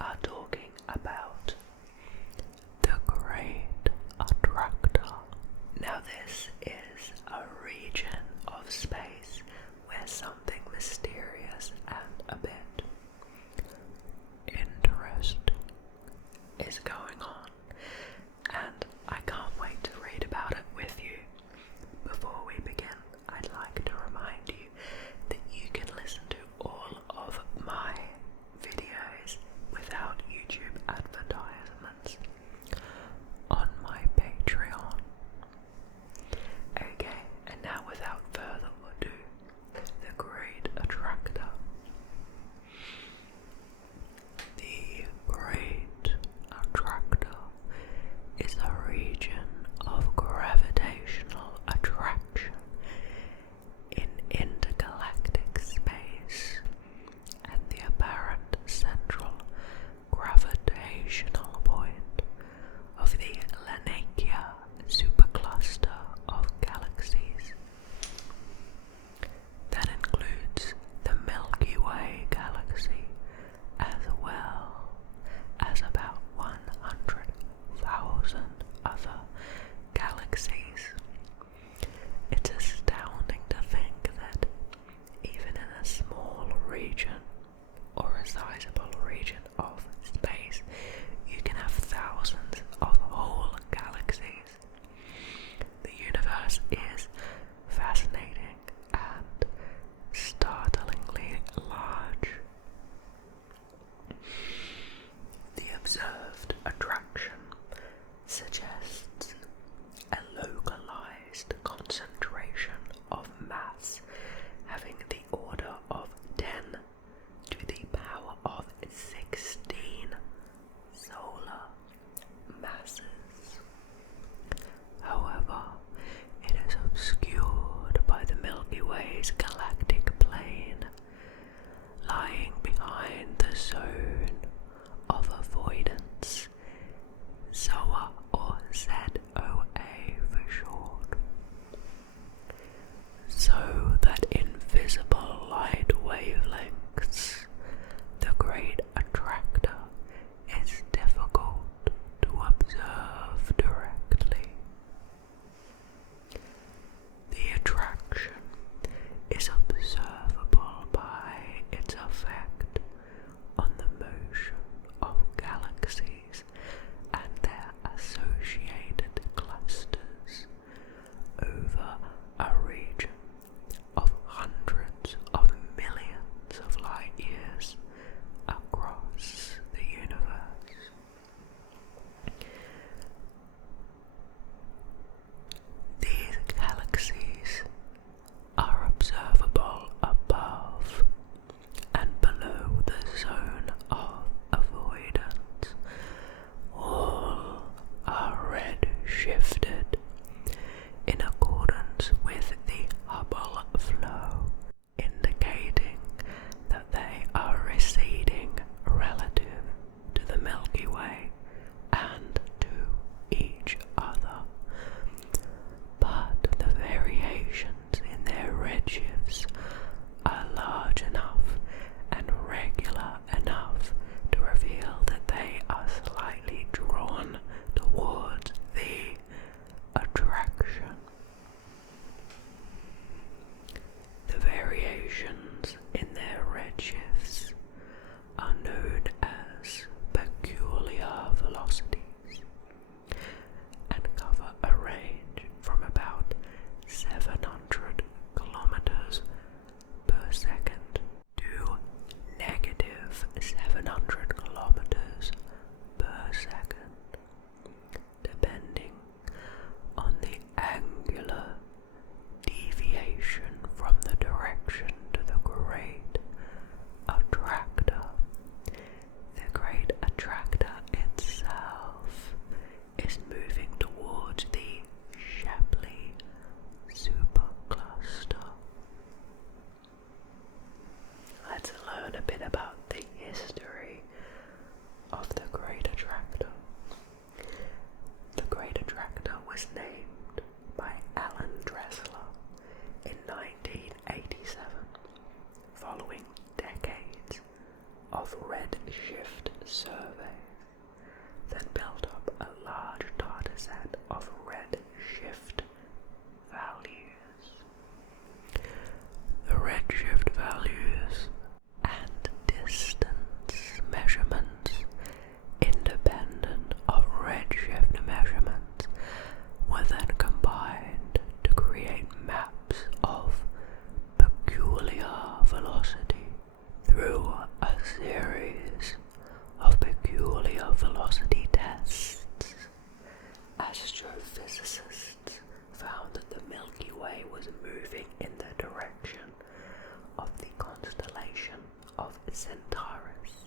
are talking about the Great Attractor. Now this is a region of space where something mysterious and a bit interesting is going on, and I can't wait to read about it with you. Before we begin, I'd like to remind you that you can listen to all of my videos without YouTube advertisements on my Patreon. Okay, and now without redshift survey then built up a large dataset of redshift values. The redshift values and distance measurements independent of redshift measurements were then combined to create maps of peculiar velocity through a series of peculiar velocity tests. Astrophysicists found that the Milky Way was moving in the direction of the constellation of Centaurus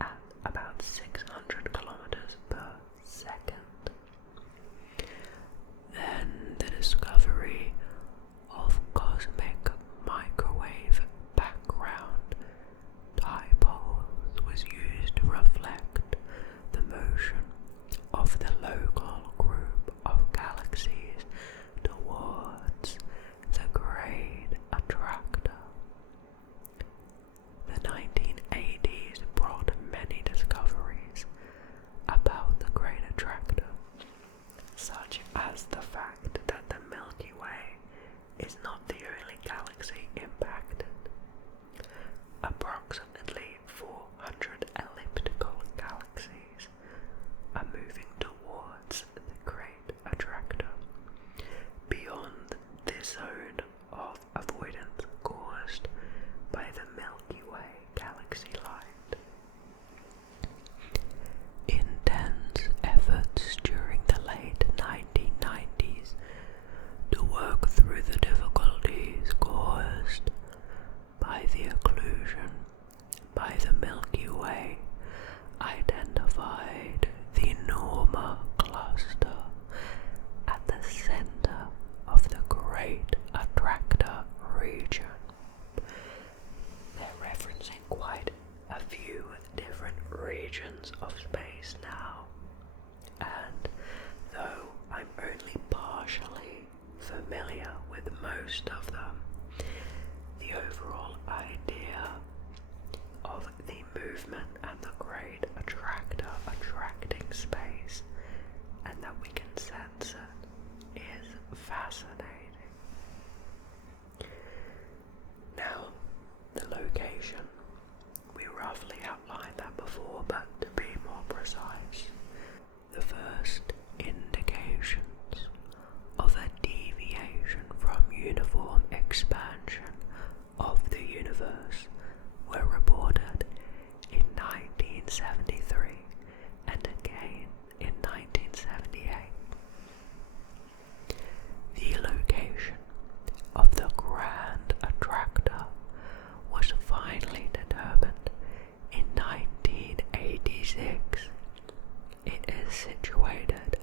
at about 600 kilometers per second. Then the discovery of cosmic microwave background dipoles was used to reflect the motion of the local group of galaxies towards the Great Attractor. The 1980s brought many discoveries about the Great Attractor, such as the fact that the Milky Way is not the only galaxy impacted. Approximately 400 elliptical galaxies are moving towards the Great Attractor, beyond the zone of avoidance caused by the Milky Way galaxy light. Intense efforts during the late 1990s to work through the difficulties caused by the occlusion by the Milky Way identified the Norma cluster at the center of the Great Attractor region. They're referencing quite a few different regions of space now, and though I'm only partially familiar with most of them, the overall idea of the movement and the Great Attractor attracting space and that we can sense it is fascinating. Now, the location. We roughly outlined that before, but to be more precise, the first indications of a deviation from uniform expansion of the universe were reported in 1973 and again in 1978. The location of the Grand Attractor was finally determined in 1986. It is situated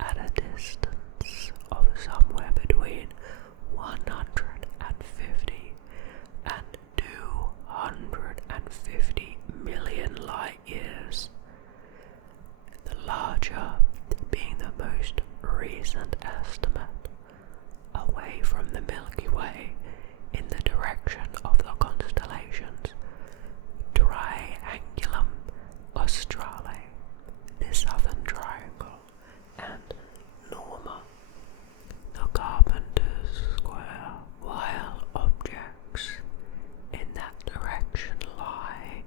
at a distance of somewhere between 150 and 250 million light years, the larger being the most recent estimate, away from the Milky Way in the direction of the constellations Triangulum Australe, the Southern Triangle, and Norma, the Carpenter's Square, while objects in that direction lie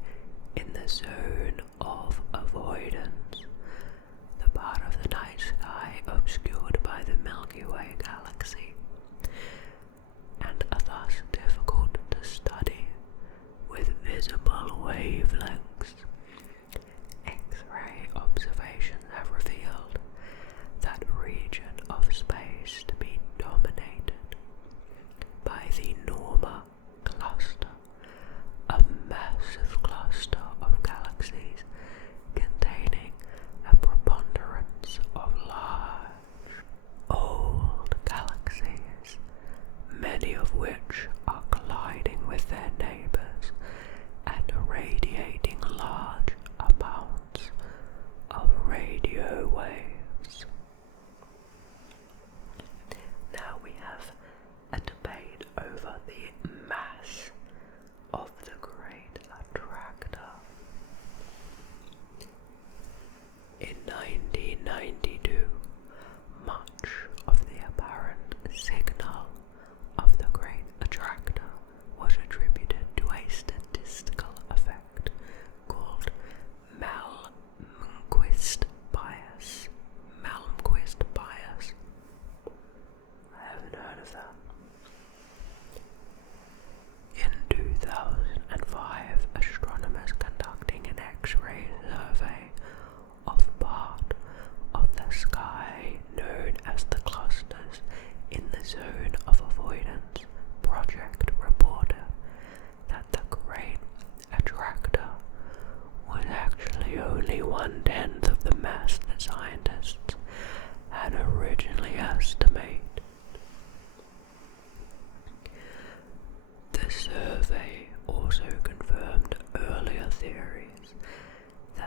in the zone of avoidance, the part of the night sky obscured by the Milky Way galaxy, and are thus difficult to study with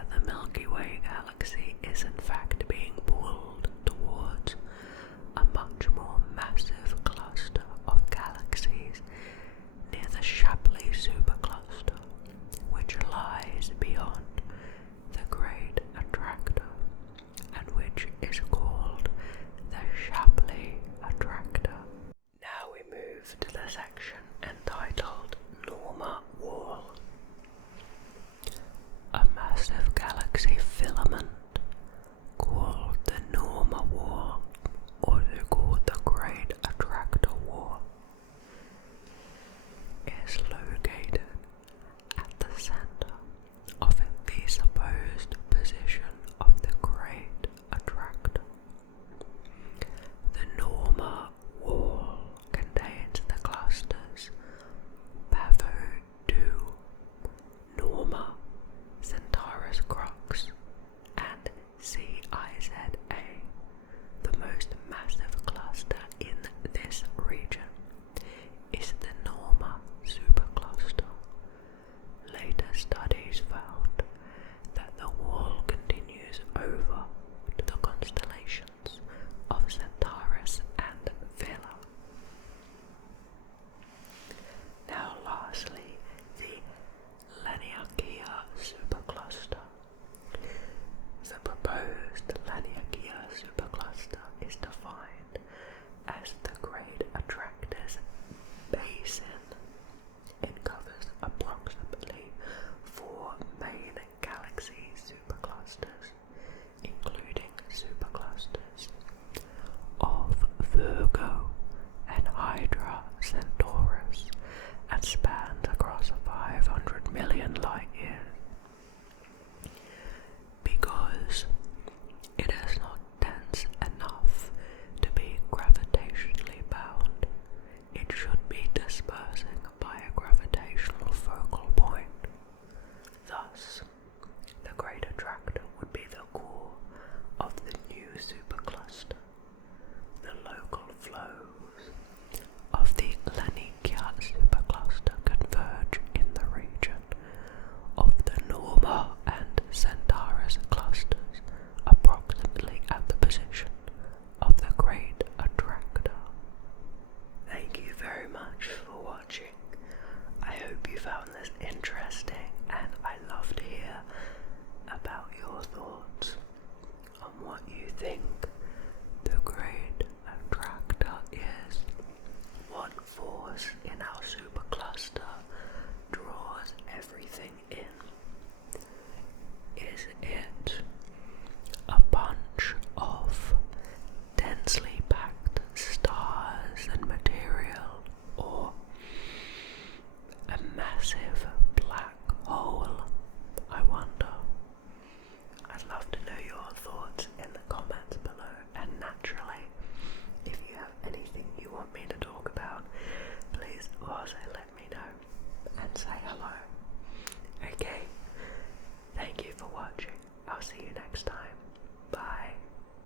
that the Milky Way galaxy is in fact being pulled towards a much more massive cluster of galaxies near the Shapley Supercluster, which lies beyond the Great Attractor, and which is called